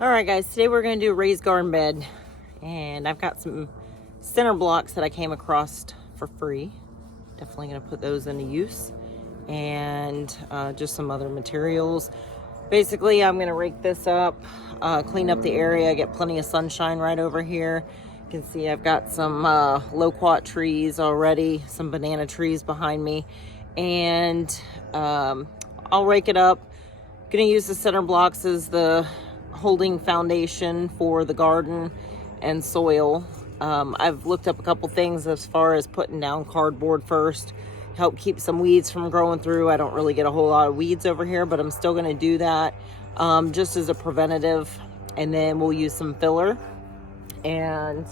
All right, guys, today we're going to do a raised garden bed, and I've got some center blocks that I came across for free. Definitely going to put those into use, and just some other materials. Basically, I'm going to rake this up, clean up the area, get plenty of sunshine right over here. You can see I've got some loquat trees already, some banana trees behind me, and I'll rake it up. Going to use the center blocks as the holding foundation for the garden and soil. I've looked up a couple things as far as putting down cardboard first, help keep some weeds from growing through. I don't really get a whole lot of weeds over here, but I'm still going to do that just as a preventative. And then we'll use some filler and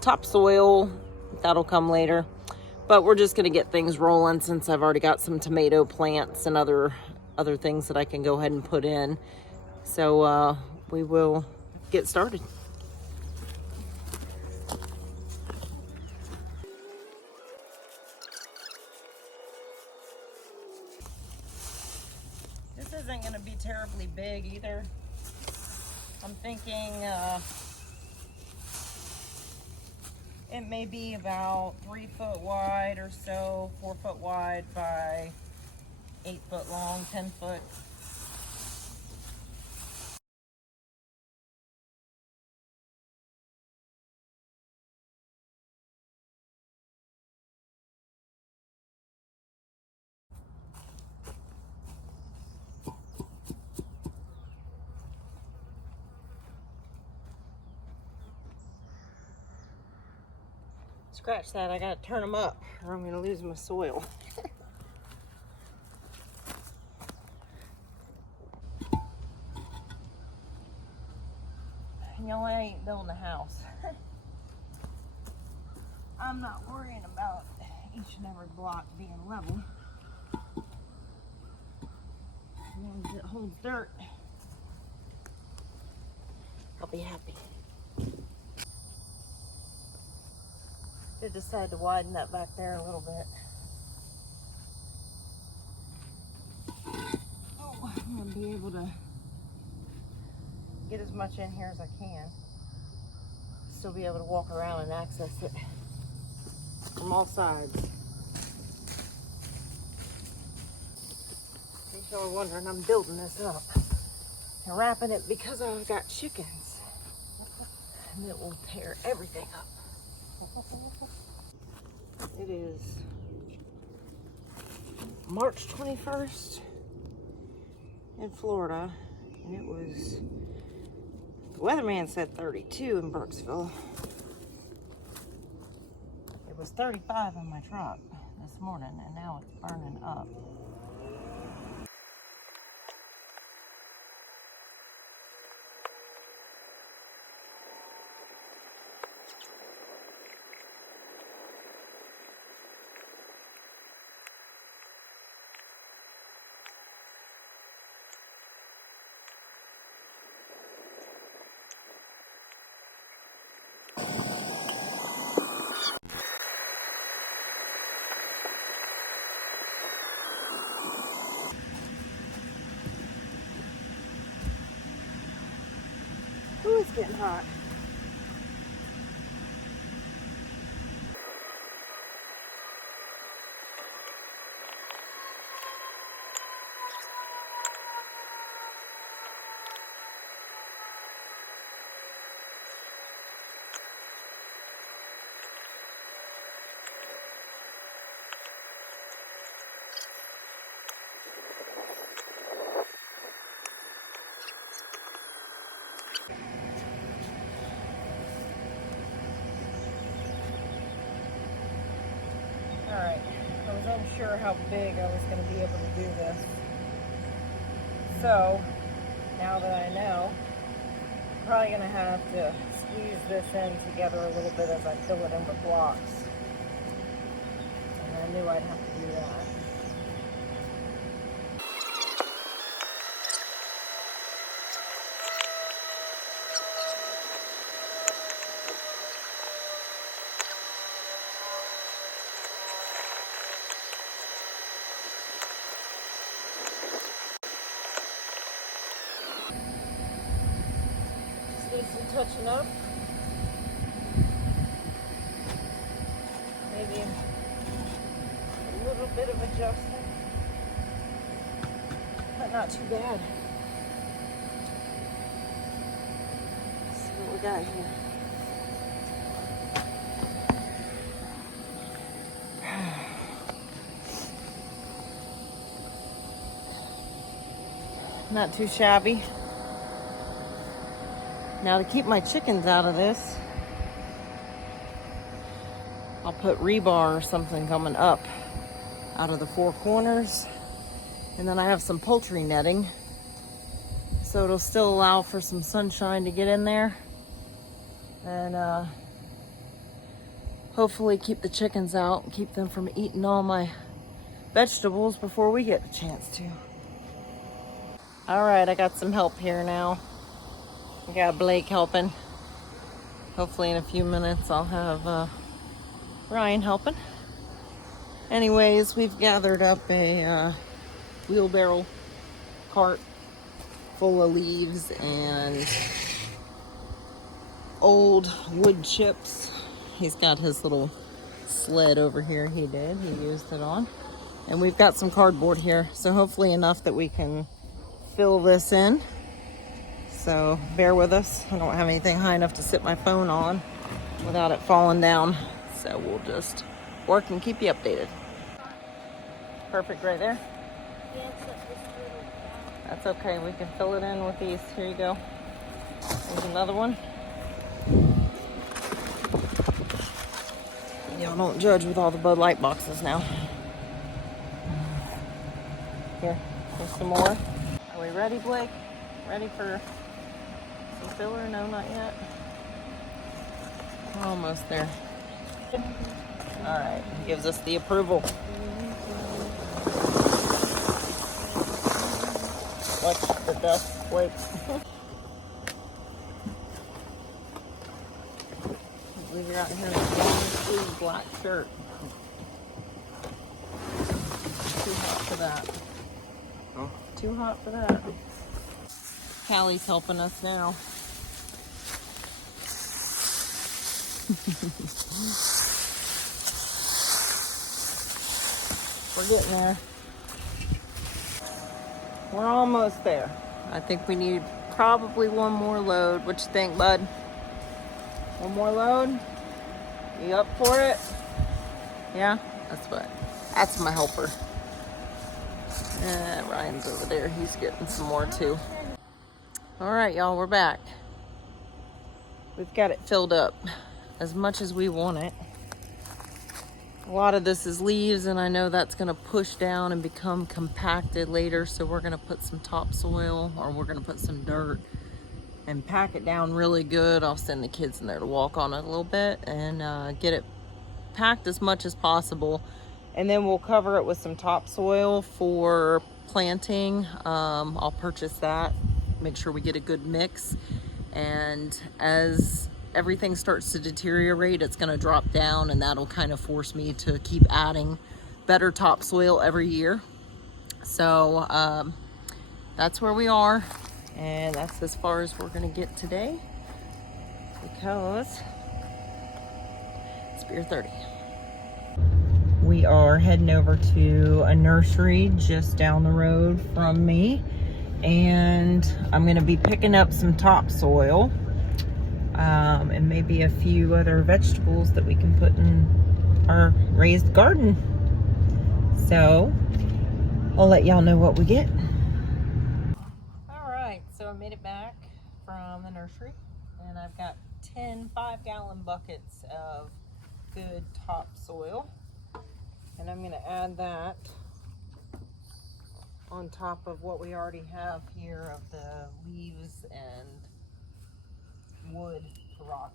topsoil. That'll come later. But we're just going to get things rolling since I've already got some tomato plants and other things that I can go ahead and put in. So we will get started. This isn't going to be terribly big either. I'm thinking it may be about 3 foot wide or so, 4 foot wide by 8 foot long, 10 foot. Scratch that, I gotta turn them up or I'm gonna lose my soil. You know, I ain't building a house. I'm not worrying about each and every block being level. As long as it holds dirt, I'll be happy. Did decide to widen that back there a little bit. Oh, I'm gonna be able to get as much in here as I can. Still be able to walk around and access it from all sides. In case y'all are wondering, I'm building this up and wrapping it because I've got chickens. And it will tear everything up. It is March 21st in Florida, and it was, the weatherman said 32 in Burkesville. It was 35 in my truck this morning, and now it's burning up. Ooh, it's getting hot. Alright, I was unsure how big I was going to be able to do this. So, now that I know, I'm probably going to have to squeeze this in together a little bit as I fill it in with blocks. And I knew I'd have to do that. touching up. Maybe a little bit of adjustment, but not too bad. Let's see what we got here. Not too shabby. Now to keep my chickens out of this, I'll put rebar or something coming up out of the four corners. And then I have some poultry netting, so it'll still allow for some sunshine to get in there. And hopefully keep the chickens out and keep them from eating all my vegetables before we get a chance to. All right, I got some help here now. I got Blake helping. Hopefully in a few minutes I'll have Ryan helping. Anyways, we've gathered up a wheelbarrow cart full of leaves and old wood chips. He's got his little sled over here he used it on. And we've got some cardboard here, so hopefully enough that we can fill this in. So bear with us. I don't have anything high enough to sit my phone on without it falling down. So we'll just work and keep you updated. Perfect right there. That's okay, we can fill it in with these. Here you go. There's another one. Y'all don't judge with all the Bud Light boxes now. Here, there's some more. Are we ready, Blake? Ready for some filler? No, not yet. We're almost there. All right, gives us the approval. Watch the dust, Blake. Leave her out here in a long blue black shirt. Too hot for that. Oh. Too hot for that. Callie's helping us now. We're getting there. We're almost there. I think we need probably one more load. What you think, bud? One more load? You up for it? Yeah? That's my helper. Ryan's over there. He's getting some more too. All right, y'all, we're back. We've got it filled up as much as we want it. A lot of this is leaves, and I know that's gonna push down and become compacted later, so we're gonna put some topsoil, or we're gonna put some dirt and pack it down really good. I'll send the kids in there to walk on it a little bit and get it packed as much as possible. And then we'll cover it with some topsoil for planting. I'll purchase that, make sure we get a good mix. And as everything starts to deteriorate, it's gonna drop down, and that'll kind of force me to keep adding better topsoil every year. So that's where we are. And that's as far as we're gonna get today, because it's beer 30. We are heading over to a nursery just down the road from me, and I'm gonna be picking up some topsoil and maybe a few other vegetables that we can put in our raised garden. So I'll let y'all know what we get. All right, so I made it back from the nursery, and I've got 10 5-gallon buckets of good topsoil. And I'm gonna add that on top of what we already have here of the leaves and wood to rot.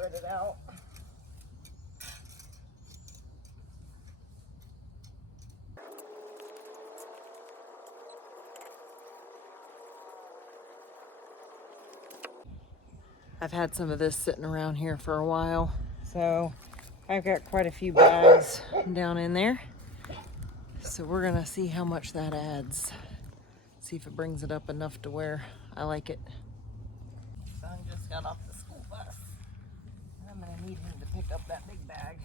spread it out. I've had some of this sitting around here for a while, so I've got quite a few bags down in there. So we're gonna see how much that adds. See if it brings it up enough to where I like it. Son just got off the school bus. I'm gonna need him to pick up that big bag.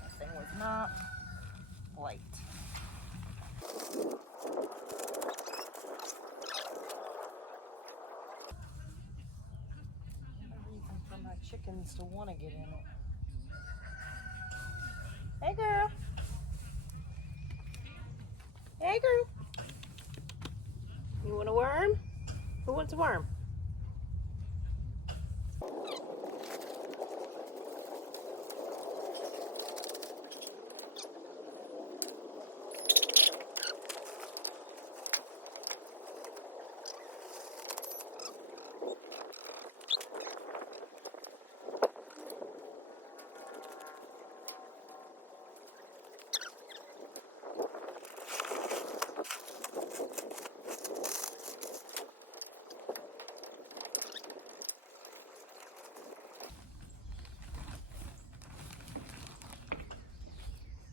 That thing was not light. For my chickens to want to get in it. Hey girl. Hey girl. You want a worm? Who wants a worm?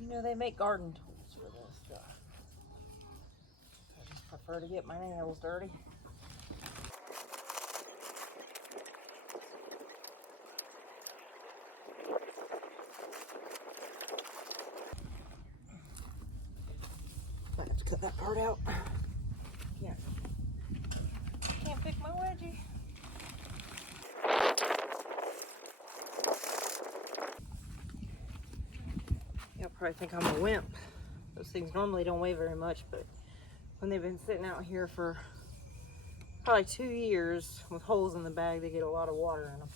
You know, they make garden tools for this stuff. I just prefer to get my nails dirty. I have to cut that part out. Yeah. Can't pick my wedgie. You'll probably think I'm a wimp. Those things normally don't weigh very much, but when they've been sitting out here for probably 2 years with holes in the bag, they get a lot of water in them.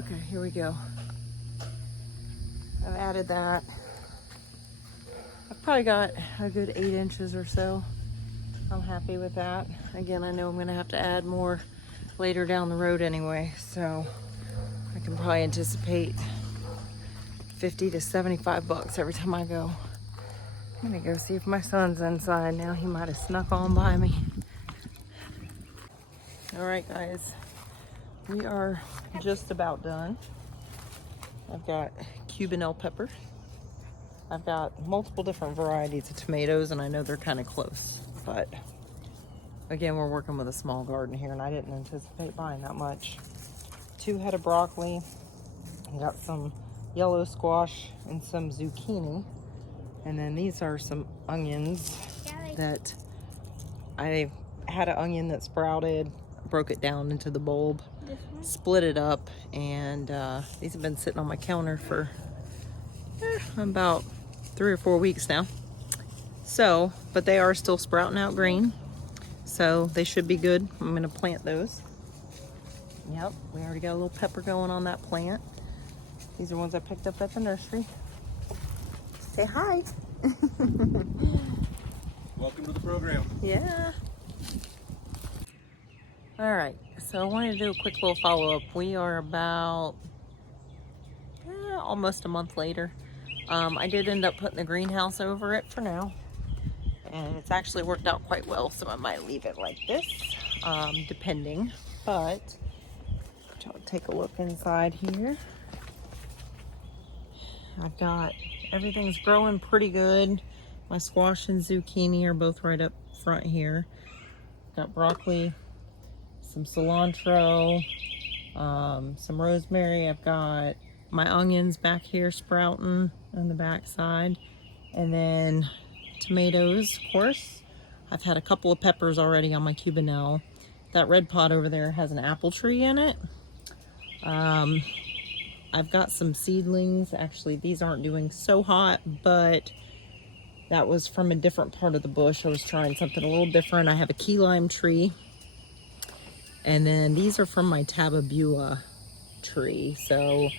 Okay, here we go. I've added that. I've probably got a good 8 inches or so. I'm happy with that. Again, I know I'm gonna have to add more later down the road anyway, so I can probably anticipate 50 to 75 bucks every time I go. I'm gonna go see if my son's inside now. He might have snuck on by me. All right, guys, we are just about done. I've got Cubanelle pepper. I've got multiple different varieties of tomatoes, and I know they're kind of close, but again, we're working with a small garden here, and I didn't anticipate buying that much. 2 head of broccoli. I got some yellow squash and some zucchini. And then these are some onions that I had an onion that sprouted, broke it down into the bulb, split it up, and these have been sitting on my counter for about 3 or 4 weeks now. So, but they are still sprouting out green, so they should be good. I'm gonna plant those. Yep, we already got a little pepper going on that plant. These are ones I picked up at the nursery. Say hi. Welcome to the program. Yeah. All right, so I wanted to do a quick little follow-up. We are about almost a month later. I did end up putting the greenhouse over it for now, and it's actually worked out quite well, so I might leave it like this, depending. But I'll take a look inside here. I've got everything's growing pretty good. My squash and zucchini are both right up front here. Got broccoli, some cilantro, some rosemary. I've got my onions back here sprouting on the back side, and then tomatoes, of course. I've had a couple of peppers already on my Cubanelle. That red pot over there has an apple tree in it. I've got some seedlings. Actually, these aren't doing so hot, but that was from a different part of the bush. I was trying something a little different. I have a key lime tree, and then these are from my Tababula tree. So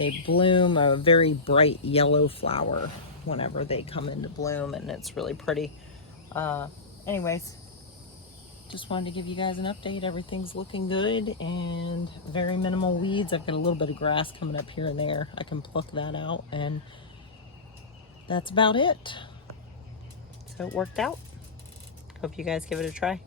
They bloom a very bright yellow flower whenever they come into bloom, and it's really pretty. Anyways, just wanted to give you guys an update. Everything's looking good and very minimal weeds. I've got a little bit of grass coming up here and there. I can pluck that out, and that's about it. So it worked out. Hope you guys give it a try.